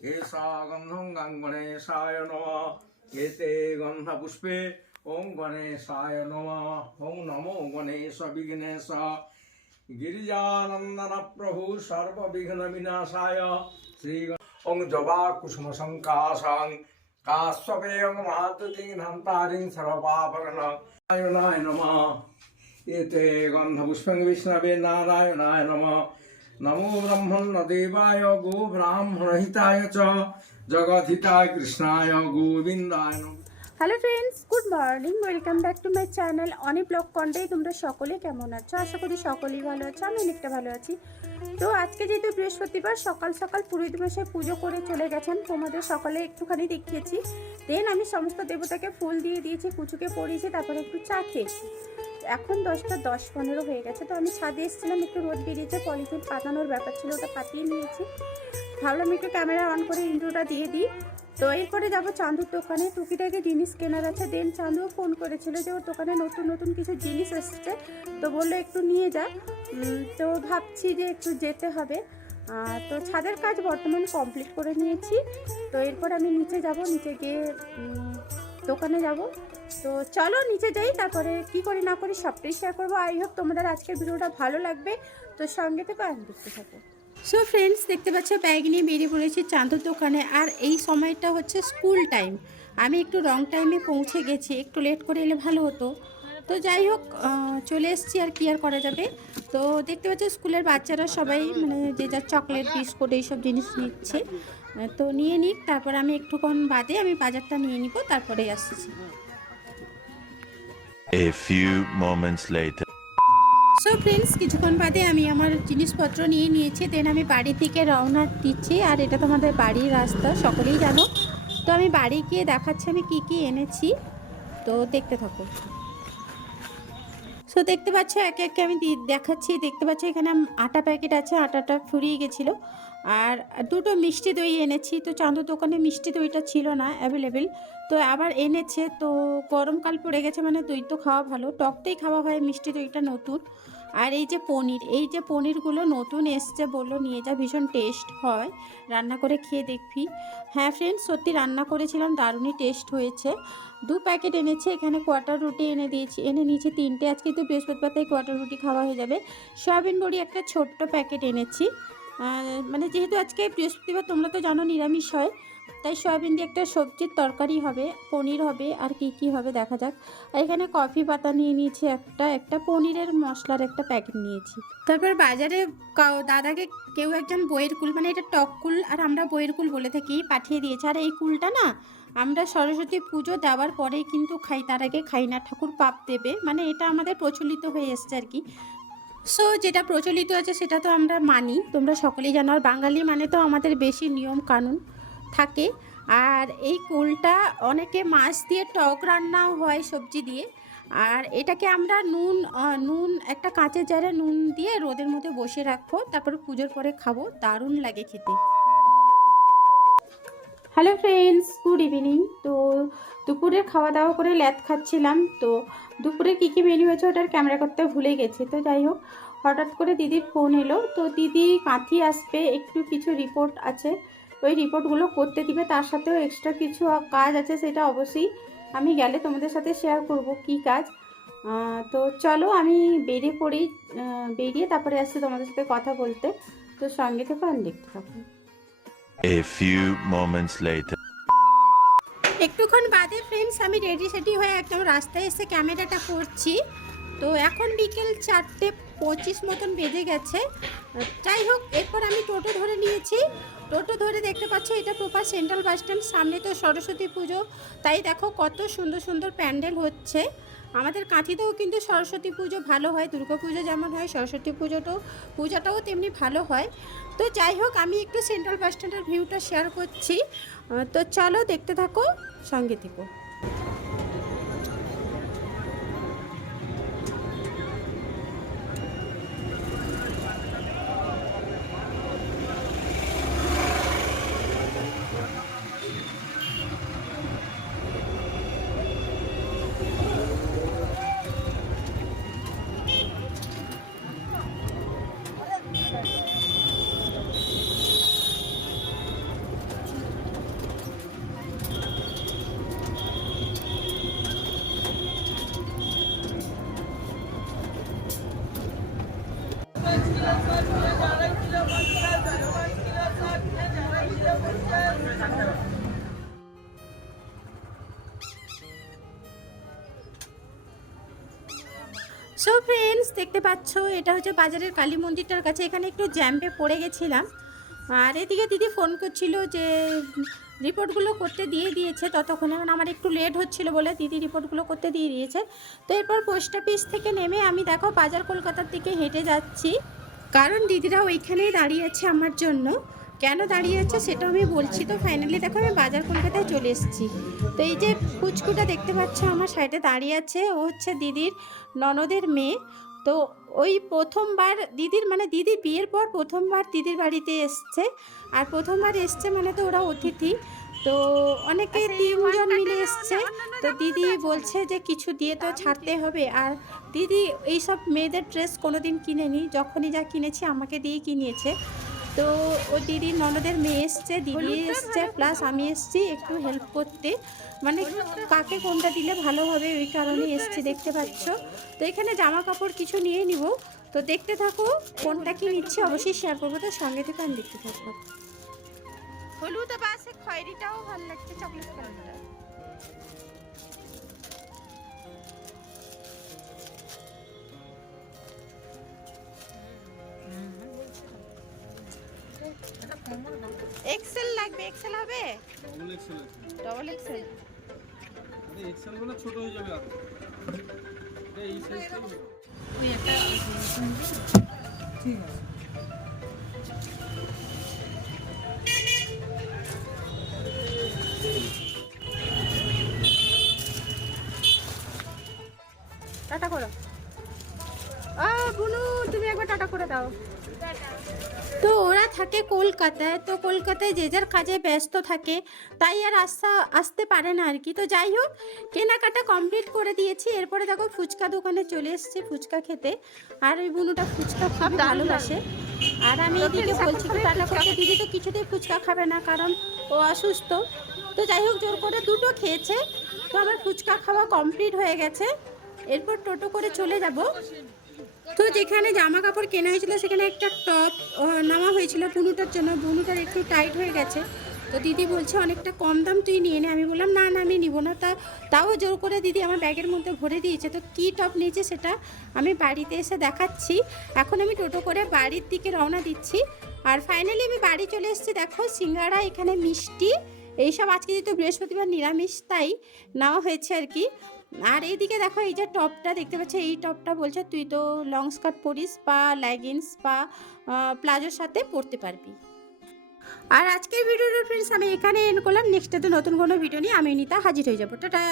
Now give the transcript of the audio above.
एषा गन्धं गणेशाय नमः एते गन्धपुष्पे ओं गणेशाय नमः ओं नमो गणेश विघ्नेश गिरिजानंदन प्रभु सर्वविघ्न विनाशाय श्री ओं जवा कुसुम संकाशं काश्यपेयं महातुतिं धन्तारिं सर्वपापगणाय नमः एते गन्धपुष्पं विष्णवे नारायणाय नमः नमो ब्रह्मण्य देवाय गो ब्राह्मणहिताय च जगद्धिताय कृष्णाय गोविन्दाय नमः। Hello friends, good morning, welcome back to my channel Ani blog Contai. তোমরা সকলে কেমন আছো? আশা করি সকলেই ভালো আছো, আমি অনেকটা ভালো আছি। তো আজকে যেহেতু বৃহস্পতিবার, সকাল সকাল পুরোহিত মশাই পুজো করে চলে গেছেন, তোমাদের সকালে একটুখানি দেখিয়েছি। দেন আমি সমস্ত দেবতাকে ফুল দিয়ে দিয়েছি, কুচুকে পরিয়েছি, তারপরে একটু চা খেয়েছি। এখন 10টা 10-15 হয়ে গেছে। তো আমি ছাদে এসেছিলাম, একটু রোদ বেরিয়েছে, পলিথিন পাতানোর ব্যাপার ছিল, ওটা পাতিয়ে নিয়েছি। ভাবলাম একটু ক্যামেরা অন করে ইন্ট্রোটা দিয়ে দিই। তো এরপরে যাবো চাঁদুর দোকানে, টুকিটাকে জিনিস কেনার আছে। দেন চাঁদুও ফোন করেছিল যে ওর দোকানে নতুন নতুন কিছু জিনিস এসেছে, তো বললো একটু নিয়ে যা। তো ভাবছি যে একটু যেতে হবে। তো ছাদের কাজ বর্তমানে কমপ্লিট করে নিয়েছি। তো এরপর আমি নিচে যাব, নিচে গিয়ে দোকানে যাব। তো চলো নিচে যাই, তারপরে কি করি না করি সবটাই শেয়ার করবো। আই হোপ তোমাদের আজকের ভিডিওটা ভালো লাগবে, তো সঙ্গে থেকে আমি দেখতে থাকো। সো ফ্রেন্ডস, দেখতে পাচ্ছ ব্যাগ নিয়ে বেরিয়ে পড়েছি চাঁদুর দোকানে। আর এই সময়টা হচ্ছে স্কুল টাইম, আমি একটু রং টাইমে পৌঁছে গেছি, একটু লেট করে এলে ভালো হতো। তো যাই হোক, চলে এসেছি, আর কি আর করা যাবে। তো দেখতে পাচ্ছ স্কুলের বাচ্চারা সবাই মানে যে যার চকলেট বিস্কুট এইসব জিনিস নিচ্ছে। তো নিয়ে নিক, তারপর আমি একটুক্ষণ বাদে আমি বাজারটা নিয়ে নিব, তারপরে আসছি। A few moments later. So friends, কিছুক্ষণ বাদে আমি আমার জিনিসপত্র নিয়ে নিয়েছি। দেন আমি বাড়ি থেকে রওনা দিচ্ছি। আর এটা তো আমাদের বাড়ির রাস্তা, সকলেই জানো। তো আমি বাড়ি গিয়ে দেখাচ্ছি আমি কি কি এনেছি, তো দেখতে থাকো। সো দেখতে পাচ্ছ একে একে আমি দেখাচ্ছি। দেখতে পাচ্ছ এখানে আটা প্যাকেট আছে, আটাটা ফুরিয়ে গেছিলো। আর দুটো মিষ্টি দই এনেছি। তো চাঁদুর দোকানে মিষ্টি দইটা ছিল না অ্যাভেলেবেল, তো আবার এনেছে। তো গরমকাল পড়ে গেছে মানে দই তো খাওয়া ভালো, টক দই খাওয়া হয়, মিষ্টি দইটা নতুন। আর এই যে পনির, এই যে পনিরগুলো নতুন এসছে, বললো নিয়ে যা, ভীষণ টেস্ট হয়, রান্না করে খেয়ে দেখবি। হ্যাঁ ফ্রেন্ডস, সত্যি রান্না করেছিলাম, দারুণই টেস্ট হয়েছে। 2 প্যাকেট এনেছে। এখানে কোয়ার্টার রুটি এনে নিয়েছি 3টে। আজকে তো বৃহস্পতিবার, তাই কোয়ার্টার রুটি খাওয়া হয়ে যাবে। সয়াবিন বড়ি একটা ছোট্ট প্যাকেট এনেছি। মানে যেহেতু আজকে বৃহস্পতিবার, তোমরা তো জানো নিরামিষ হয়, তাই সয়াবিন দিয়ে একটা সবজির তরকারি হবে, পনির হবে, আর কি হবে দেখা যাক। আর এখানে কফি পাতা নিয়ে নিয়েছি একটা পনিরের মশলার একটা প্যাকেট নিয়েছি। তারপর বাজারে দাদাকে কেউ একজন বইয়ের কুল, মানে এটা টক কুল আর আমরা বইয়ের কুল বলে থাকি, পাঠিয়ে দিয়েছে। আর এই কুলটা না আমরা সরস্বতী পুজো দেওয়ার পরেই কিন্তু খাই, তার আগে খাই না, ঠাকুর পাপ দেবে, মানে এটা আমাদের প্রচলিত হয়ে এসছে আর কি। সো যেটা প্রচলিত আছে সেটা তো আমরা মানি, তোমরা সকলেই জানো। আর বাঙালি মানে তো আমাদের বেশি নিয়ম কানুন থাকে। আর এই কুলটা অনেকে মাছ দিয়ে টক রান্নাও হয় সবজি দিয়ে। আর এটাকে আমরা নুন একটা কাঁচের জারে নুন দিয়ে রোদের মধ্যে বসে রাখবো, তারপর পুজোর পরে খাবো, দারুণ লাগে খেতে। Hello friends, good evening. তো দুপুরে খাওয়া দাওয়া করে ল্যাদ খাচ্ছিলাম। তো দুপুরে কী কী মেনু হয়েছে ওটার ক্যামেরা করতে ভুলে গেছি। তো যাই হোক, হঠাৎ করে দিদির ফোন এলো। তো দিদি কাঁথি আসবে, একটু কিছু রিপোর্ট আছে, ওই রিপোর্টগুলো করতে দিবে, তার সাথেও এক্সট্রা কিছু কাজ আছে, সেটা অবশ্যই আমি গেলে তোমাদের সাথে শেয়ার করব কি কাজ। তো চলো আমি বেরিয়ে পড়ি, বেরিয়ে তারপরে আসছি তোমাদের সাথে কথা বলতে। তো সঙ্গে থেকে আমি দেখতে থাকবো। A few moments later. একটুক্ষণ বাদে ফ্রেন্ডস আমি রেডি সেডি হয়ে একদম রাস্তায় এসে ক্যামেরাটা করছি। তো এখন বিকেল 4:25 মতন বেজে গেছে। যাই হোক, এরপর আমি টোটো ধরে নিয়েছি। টোটো ধরে দেখতে পাচ্ছ এটা প্রপার সেন্ট্রাল বাস স্ট্যান্ড, সামনে তো সরস্বতী পুজো, তাই দেখো কত সুন্দর সুন্দর প্যান্ডেল হচ্ছে। আমাদের কাঁথিতেও কিন্তু সরস্বতী পুজো ভালো হয়, দুর্গা পুজো যেমন হয়, সরস্বতী পূজাটাও তেমনি ভালো হয়। তো যাই হোক, আমি একটু সেন্ট্রাল বাস স্ট্যান্ডের ভিউটা শেয়ার করছি। তো চলো দেখতে থাকো, সঙ্গে থেকো। সো ফ্রেন্ডস, দেখতে পাচ্ছ এটা হচ্ছে বাজারের কালী মন্দিরটার কাছে। এখানে একটু জ্যাম্পে পড়ে গেছিলাম। আর এদিকে দিদি ফোন করছিল যে রিপোর্টগুলো করতে দিয়ে দিয়েছে। ততক্ষণে মানে আমার একটু লেট হচ্ছিল বলে দিদি রিপোর্টগুলো করতে দিয়ে দিয়েছে। তো এরপর পোস্ট অফিস থেকে নেমে আমি দেখো বাজার কলকাতার দিকে হেঁটে যাচ্ছি, কারণ দিদিরা ওইখানেই দাঁড়িয়ে আছে আমার জন্য। কেন দাঁড়িয়ে আছে সেটা আমি বলছি। তো ফাইনালি দেখো আমি বাজার কলকাতায় চলে এসেছি। তো এই যে পুচকুটা দেখতে পাচ্ছ আমার সাইডে দাঁড়িয়ে আছে, ও হচ্ছে দিদির ননদের মেয়ে। তো ওই প্রথমবার দিদির মানে দিদি বিয়ের পর প্রথমবার দিদির বাড়িতে এসছে। আর প্রথমবার এসছে মানে তো ওরা অতিথি, তো অনেকে 3 জন মিলে এসছে। তো দিদি বলছে যে কিছু দিয়ে তো ছাড়তে হবে। আর দিদি এইসব মেয়েদের ড্রেস কোনোদিন কিনেনি, যখনই যা কিনেছি আমাকে দিয়েই কিনিয়েছে। তো ও দিদির ননদের মেয়ে এসছে, দিদি এসছে, প্লাস আমি এসছি একটু হেল্প করতে, মানে কাকে কোনটা দিলে ভালো হবে ওই কারণে এসছি, দেখতে পাচ্ছ। তো এখানে জামা কাপড় কিছু নিয়ে নিব। তো দেখতে থাকো কোনটা কি নিচ্ছি, অবশ্যই শেয়ার করবো। তো সঙ্গে থেকে আমি দেখতে থাকবো। হলুদ বা সে খয়েরিটাও ভালো লাগছে, চকলেট কালারটা। এক্সেল লাগবে, এক্সেল হবে? ডবল এক্সেল আছে। Double XL? আরে এক্সেল গুলো ছোট হয়ে যাবে আর এটা এই সাইজটাই হবে। ওই একটা ঠিক আছে। টাটা করো। বুনু তুমি একবার টাটা করে দাও। তো ওরা থাকে কলকাতায়, তো কলকাতায় যে যার কাজে ব্যস্ত থাকে, তাই আর আসতে পারে না আর কি। তো যাই হোক, কেনাকাটা কমপ্লিট করে দিয়েছি। এরপরে দেখো ফুচকা দোকানে চলে এসেছি ফুচকা খেতে। আর ওই বুনুটা ফুচকা খুব ভালোবাসে। আর আমি এদিকে বলছি কি টাটা করতে, দিদি তো কিছুতেই ফুচকা খাবে না কারণ ও অসুস্থ। তো যাই হোক জোর করে দুটো খেয়েছে। তো আমার ফুচকা খাওয়া কমপ্লিট হয়ে গেছে। এরপর টোটো করে চলে যাব। তো যেখানে জামা কাপড় কেনা হয়েছিল সেখানে একটা টপ নেওয়া হয়েছিল বুনুটার জন্য। বুনুটার একটু টাইট হয়ে গেছে। তো দিদি বলছে অনেকটা কম দাম, তুই নিয়ে নে। আমি বললাম না না আমি নিব না। তাও জোর করে দিদি আমার ব্যাগের মধ্যে ভরে দিয়েছে। তো কী টপ নিয়েছে সেটা আমি বাড়িতে এসে দেখাচ্ছি। এখন আমি টোটো করে বাড়ির দিকে রওনা দিচ্ছি। আর ফাইনালি আমি বাড়ি চলে এসেছি। দেখো সিঙ্গাড়া, এখানে মিষ্টি, এইসব আজকে যেহেতু বৃহস্পতিবার নিরামিষ তাই নেওয়া হয়েছে আর কি। আর এইদিকে দেখো এই যে টপটা দেখতে পাচ্ছ, এই টপটা বলছে তুই তো লং স্কার্ট পরিস বা লেগিংস বা প্লাজোর সাথে পরতে পারবি। আর আজকের ভিডিওটা ফ্রেন্ডস আমি এখানে এন্ড করলাম। নেক্সট ডেতে নতুন কোনো ভিডিও নিয়ে আমি নিতা হাজির হয়ে যাবো। টাটা।